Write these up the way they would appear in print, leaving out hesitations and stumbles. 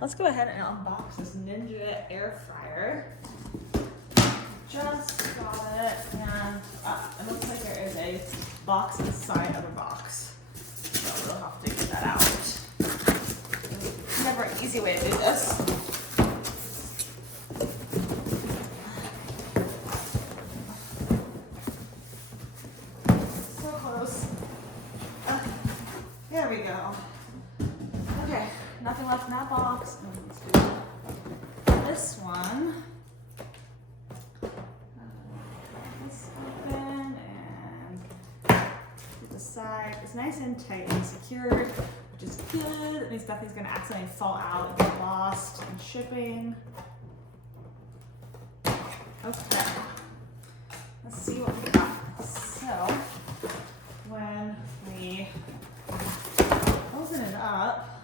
let's go ahead and unbox this Ninja air fryer. Just got it, and it looks like there is a box inside of a box. So we'll have to get that out. Never an easy way to do this. So close. There we go. Okay, nothing left in that box. Let's do this one. This open and to the side. It's nice and tight and secured, which is good. It means nothing's gonna accidentally fall out and get lost in shipping. Okay, let's see what we got. So, when we open it up,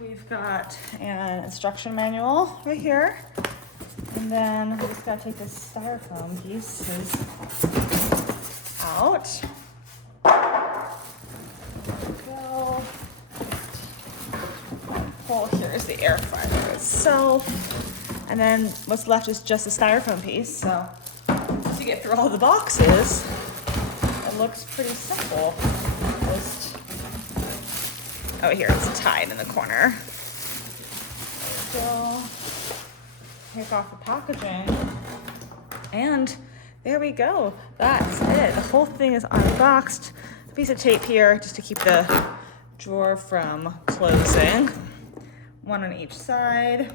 we've got an instruction manual right here. And then we just gotta take this styrofoam pieces out. There we go. Well, here's the air fryer itself. And then what's left is just a styrofoam piece. So once you get through all the boxes, it looks pretty simple. Just, oh, here it's tied in the corner. There we go. Take off the packaging, and there we go. That's it. The whole thing is unboxed. A piece of tape here just to keep the drawer from closing. One on each side.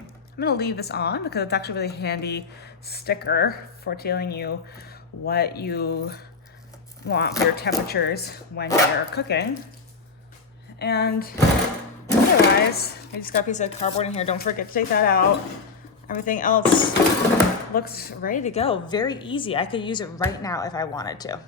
I'm gonna leave this on because it's actually a really handy sticker for telling you what you want for your temperatures when you're cooking. And otherwise, I just got a piece of cardboard in here. Don't forget to take that out. Everything else looks ready to go. Very easy. I could use it right now if I wanted to.